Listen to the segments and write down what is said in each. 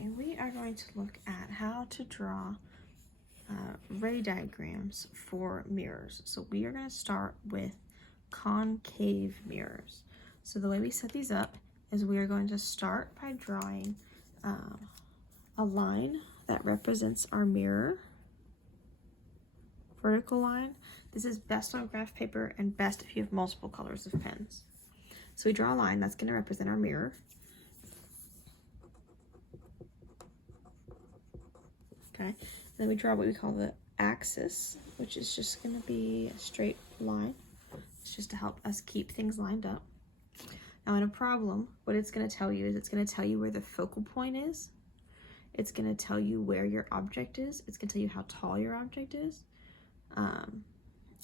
Okay, we are going to look at how to draw ray diagrams for mirrors. So we are going to start with concave mirrors. So the way we set these up is we are going to start by drawing a line that represents our mirror, vertical line. This is best on graph paper and best if you have multiple colors of pens. So we draw a line that's going to represent our mirror. Okay, then we draw what we call the axis, which is just going to be a straight line. It's just to help us keep things lined up. Now in a problem, what it's going to tell you is it's going to tell you where the focal point is. It's going to tell you where your object is. It's going to tell you how tall your object is. And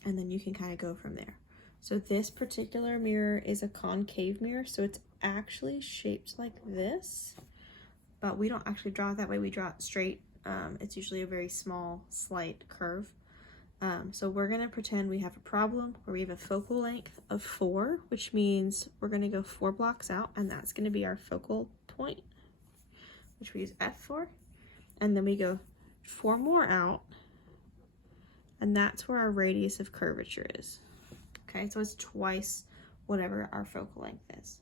then you can kind of go from there. So this particular mirror is a concave mirror, so it's actually shaped like this, but we don't actually draw it that way. We draw it straight. It's usually a very small, slight curve. So we're going to pretend we have a problem where we have a focal length of 4, which means we're going to go 4 blocks out, and that's going to be our focal point, which we use F for. And then we go 4 more out, and that's where our radius of curvature is. Okay, so it's twice whatever our focal length is.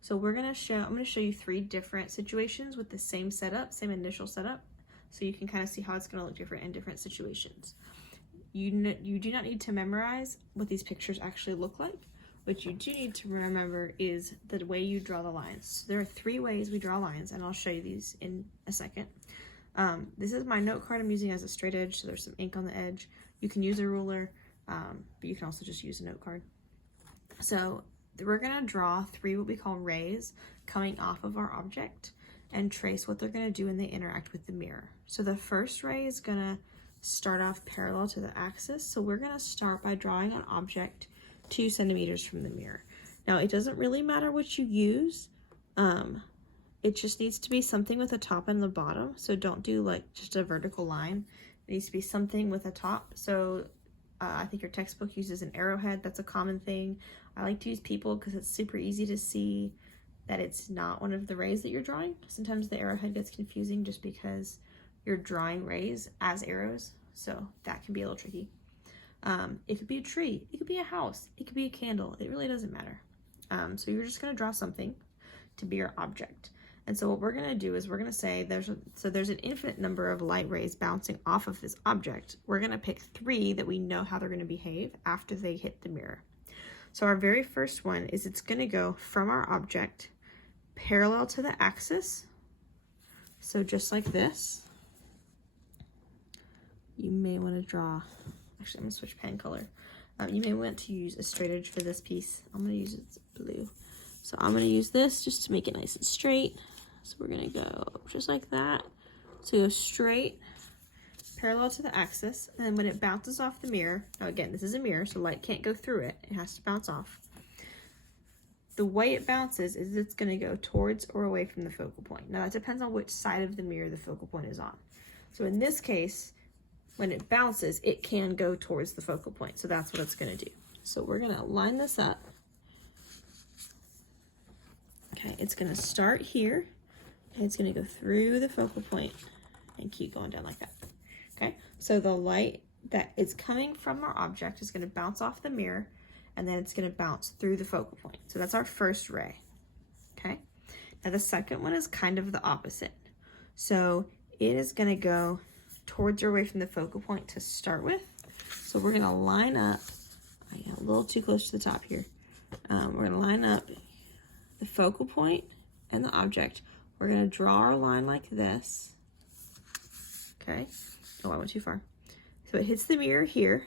So I'm going to show you 3 different situations with the same setup, same initial setup, so you can kind of see how it's going to look different in different situations. You do not need to memorize what these pictures actually look like. What you do need to remember is the way you draw the lines. So there are 3 ways we draw lines, and I'll show you these in a second. This is my note card I'm using as a straight edge, so there's some ink on the edge. You can use a ruler, but you can also just use a note card. So we're going to draw 3 what we call rays coming off of our object and trace what they're going to do when they interact with the mirror. So the first ray is going to start off parallel to the axis. So we're going to start by drawing an object 2 centimeters from the mirror. Now it doesn't really matter what you use. It just needs to be something with a top and the bottom. So don't do like just a vertical line. It needs to be something with a top. So I think your textbook uses an arrowhead. That's a common thing. I like to use people because it's super easy to see that it's not one of the rays that you're drawing. Sometimes the arrowhead gets confusing just because you're drawing rays as arrows. So that can be a little tricky. It could be a tree. It could be a house. It could be a candle. It really doesn't matter. So you're just going to draw something to be your object. And so what we're going to do is we're going to say there's an infinite number of light rays bouncing off of this object. We're going to pick 3 that we know how they're going to behave after they hit the mirror. So our very first one is it's going to go from our object parallel to the axis. So just like this. You may want to draw, actually I'm going to switch pen color. You may want to use a straight edge for this piece. I'm going to use it blue. So I'm going to use this just to make it nice and straight. So we're going to go just like that. So go straight, parallel to the axis, and then when it bounces off the mirror, now again, this is a mirror, so light can't go through it. It has to bounce off. The way it bounces is it's going to go towards or away from the focal point. Now that depends on which side of the mirror the focal point is on. So in this case, when it bounces, it can go towards the focal point. So that's what it's going to do. So we're going to line this up. Okay, it's going to start here, and it's going to go through the focal point and keep going down like that. Okay, so the light that is coming from our object is going to bounce off the mirror, and then it's going to bounce through the focal point. So that's our first ray. Okay, now the second one is kind of the opposite. So it is going to go towards or away from the focal point to start with. So we're going to line up, I got a little too close to the top here. We're going to line up the focal point and the object. We're going to draw our line like this. Okay. Oh, I went too far. So it hits the mirror here,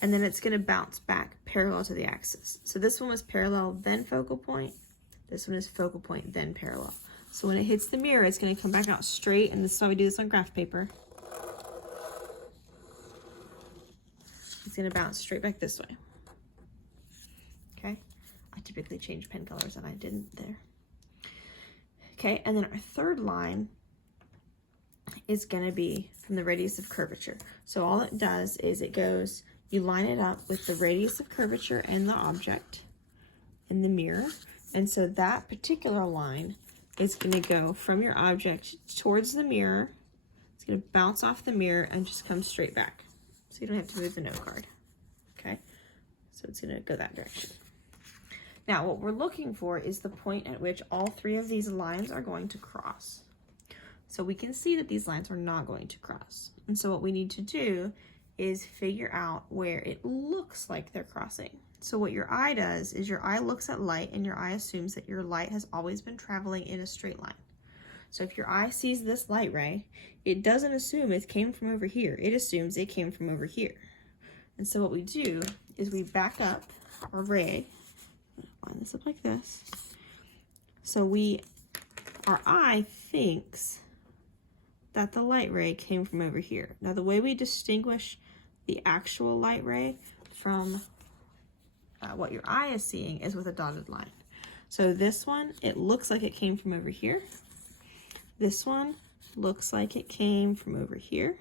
and then it's going to bounce back parallel to the axis. So this one was parallel, then focal point. This one is focal point, then parallel. So when it hits the mirror, it's going to come back out straight, and this is how we do this on graph paper. It's going to bounce straight back this way. Okay. I typically change pen colors, and I didn't there. Okay, and then our third line is going to be from the radius of curvature. So all it does is it goes, you line it up with the radius of curvature and the object in the mirror. And so that particular line is going to go from your object towards the mirror. It's going to bounce off the mirror and just come straight back. So you don't have to move the note card. Okay? So it's going to go that direction. Now, what we're looking for is the point at which all three of these lines are going to cross. So we can see that these lines are not going to cross. And so what we need to do is figure out where it looks like they're crossing. So what your eye does is your eye looks at light and your eye assumes that your light has always been traveling in a straight line. So if your eye sees this light ray, it doesn't assume it came from over here. It assumes it came from over here. And so what we do is we back up our ray, line this up like this. So our eye thinks that the light ray came from over here. Now the way we distinguish the actual light ray from what your eye is seeing is with a dotted line. So this one, it looks like it came from over here. This one looks like it came from over here.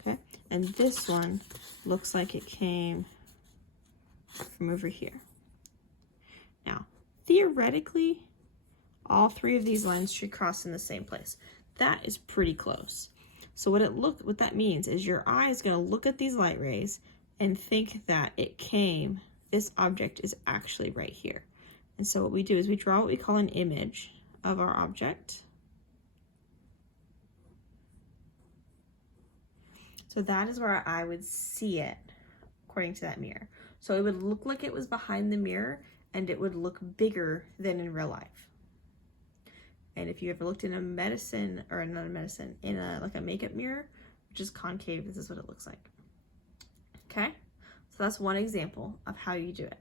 Okay, and this one looks like it came from over here. Now, theoretically, all three of these lines should cross in the same place. That is pretty close. So what that means is your eye is going to look at these light rays and think that this object is actually right here. And so what we do is we draw what we call an image of our object. So that is where our eye would see it according to that mirror. So it would look like it was behind the mirror and it would look bigger than in real life. And if you ever looked in a medicine, or not a medicine, in like a makeup mirror, which is concave, this is what it looks like. Okay, so that's one example of how you do it.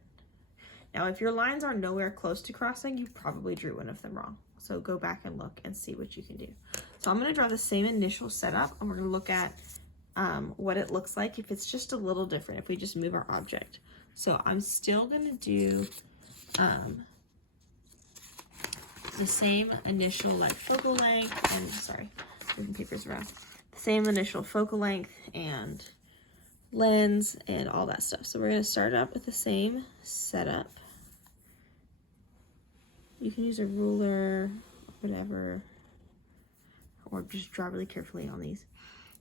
Now, if your lines are nowhere close to crossing, you probably drew one of them wrong. So go back and look and see what you can do. So I'm going to draw the same initial setup, and we're going to look at what it looks like if it's just a little different, if we just move our object. So I'm still going to do the same initial like focal length and moving papers around. The same initial focal length and lens and all that stuff. So we're going to start up with the same setup. You can use a ruler, whatever, or just draw really carefully on these.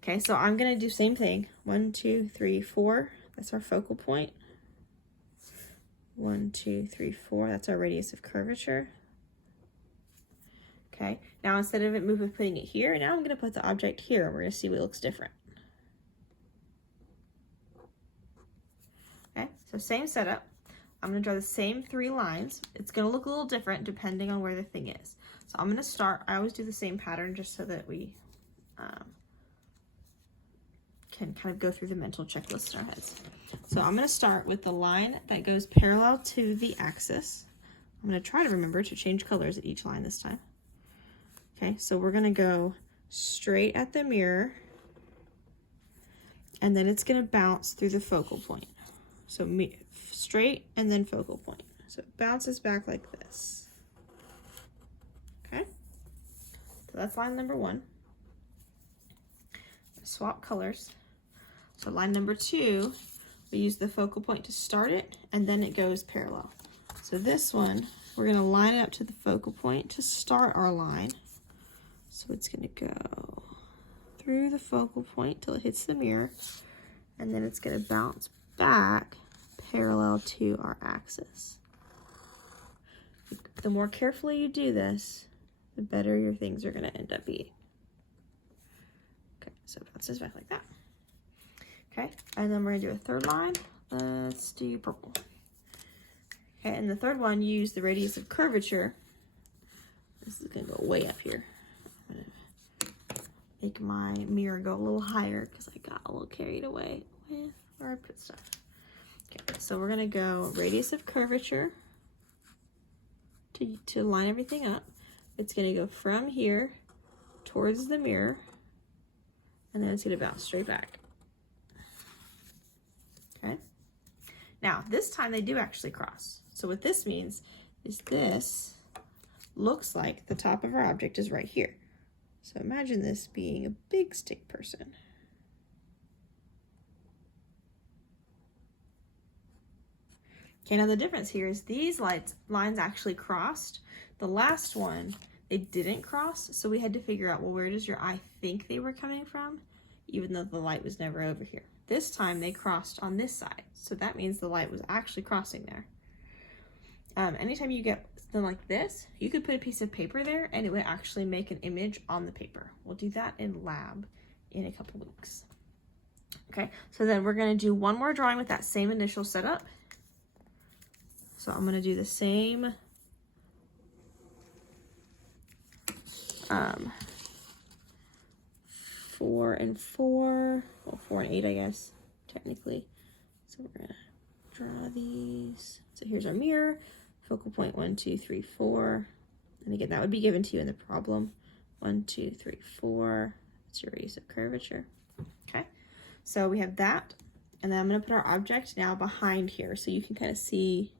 Okay, so I'm going to do same thing. 1, 2, 3, 4. That's our focal point. 1, 2, 3, 4. That's our radius of curvature. Okay, now instead of putting it here, now I'm going to put the object here, and we're going to see what looks different. Okay, so same setup. I'm going to draw the same 3 lines. It's going to look a little different depending on where the thing is. So I'm going to start, I always do the same pattern just so that we can kind of go through the mental checklist in our heads. So I'm going to start with the line that goes parallel to the axis. I'm going to try to remember to change colors at each line this time. Okay, so we're going to go straight at the mirror, and then it's going to bounce through the focal point. So straight and then focal point. So it bounces back like this. Okay, so that's line number 1. Swap colors. So line number 2, we use the focal point to start it, and then it goes parallel. So this one, we're going to line it up to the focal point to start our line. So it's going to go through the focal point till it hits the mirror, and then it's going to bounce back parallel to our axis. The more carefully you do this, the better your things are going to end up being. Okay, so it bounces back like that. Okay, and then we're going to do a third line. Let's do purple. Okay, and the third one, use the radius of curvature. This is going to go way up here. I'm going to make my mirror go a little higher because I got a little carried away with where I put stuff. Okay, so we're going to go radius of curvature to line everything up. It's going to go from here towards the mirror, and then it's going to bounce straight back. Okay. Now, this time they do actually cross. So what this means is this looks like the top of our object is right here. So imagine this being a big stick person. Okay, now the difference here is these lines actually crossed. The last one, they didn't cross, so we had to figure out, well, where does your eye think they were coming from, even though the light was never over here. This time they crossed on this side, so that means the light was actually crossing there. Anytime you get something like this, you could put a piece of paper there and it would actually make an image on the paper. We'll do that in lab in a couple weeks. Okay, so then we're gonna do one more drawing with that same initial setup. So I'm gonna do the same 4 and 4, well 4 and 8 I guess, technically. So we're gonna draw these. So here's our mirror, focal point 1, 2, 3, 4. And again, that would be given to you in the problem. 1, 2, 3, 4. That's your radius of curvature. Okay, so we have that. And then I'm gonna put our object now behind here so you can kind of see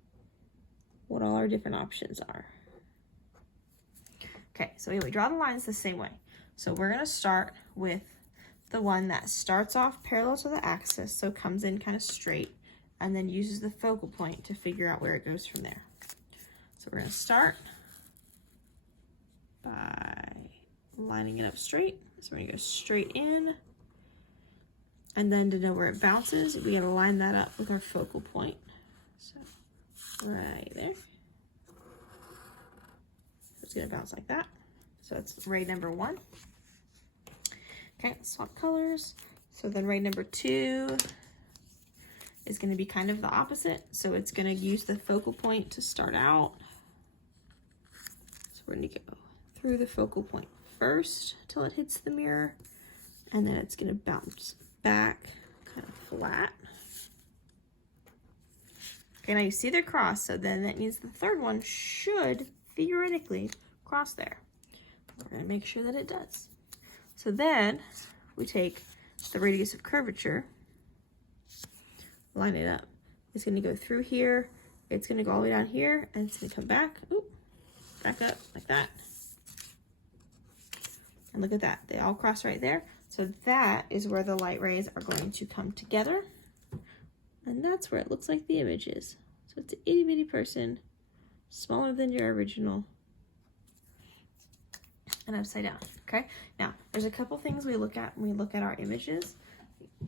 what all our different options are. Okay, so we draw the lines the same way. So we're gonna start with the one that starts off parallel to the axis, so comes in kind of straight, and then uses the focal point to figure out where it goes from there. So we're gonna start by lining it up straight. So we're gonna go straight in, and then to know where it bounces, we gotta line that up with our focal point. So right there. It's gonna bounce like that. So it's ray number 1. Okay, let's swap colors. So then ray number 2 is gonna be kind of the opposite. So it's gonna use the focal point to start out. So we're gonna go through the focal point first till it hits the mirror, and then it's gonna bounce back kind of flat. Okay, now you see they're crossed, so then that means the third one should theoretically cross there. We're gonna make sure that it does. So then we take the radius of curvature, line it up. It's gonna go through here, it's gonna go all the way down here, and it's gonna come back, back up like that. And look at that, they all cross right there. So that is where the light rays are going to come together. And that's where it looks like the image is. So it's an itty bitty person, smaller than your original, and upside down. Okay, now there's a couple things we look at when we look at our images.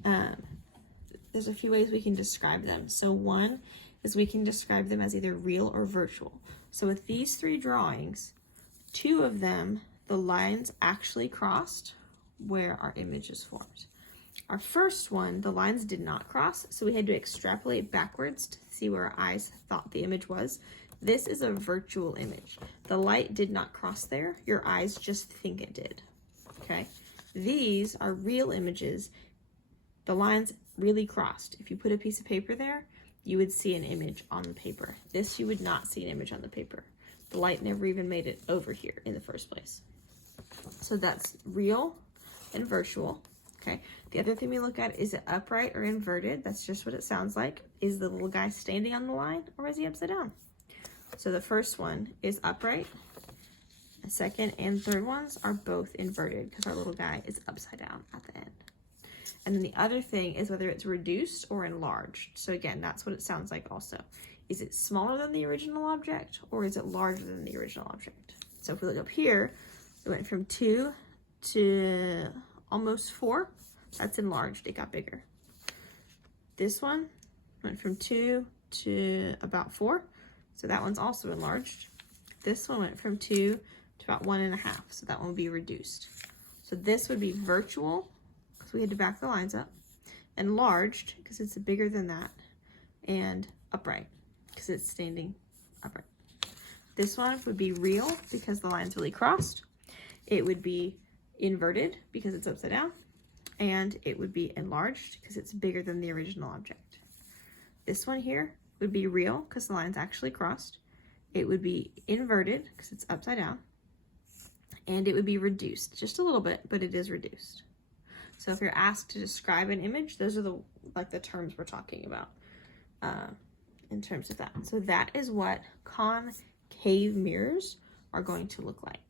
There's a few ways we can describe them. So one is we can describe them as either real or virtual. So with these 3 drawings, 2 of them, the lines actually crossed where our image is formed. Our first one, the lines did not cross, so we had to extrapolate backwards to see where our eyes thought the image was. This is a virtual image. The light did not cross there. Your eyes just think it did, okay? These are real images. The lines really crossed. If you put a piece of paper there, you would see an image on the paper. This, you would not see an image on the paper. The light never even made it over here in the first place. So that's real and virtual, okay? The other thing we look at, is it upright or inverted? That's just what it sounds like. Is the little guy standing on the line, or is he upside down? So the first one is upright. The second and third ones are both inverted because our little guy is upside down at the end. And then the other thing is whether it's reduced or enlarged. So again, that's what it sounds like also. Is it smaller than the original object, or is it larger than the original object? So if we look up here, it went from 2 to almost 4. That's enlarged, it got bigger. This one went from 2 to about 4. So that one's also enlarged. This one went from 2 to about 1.5. So that one would be reduced. So this would be virtual, because we had to back the lines up. Enlarged, because it's bigger than that. And upright, because it's standing upright. This one would be real, because the lines really crossed. It would be inverted, because it's upside down. And it would be enlarged, because it's bigger than the original object. This one here would be real, because the lines actually crossed. It would be inverted, because it's upside down. And it would be reduced, just a little bit, but it is reduced. So if you're asked to describe an image, those are the terms we're talking about in terms of that. So that is what concave mirrors are going to look like.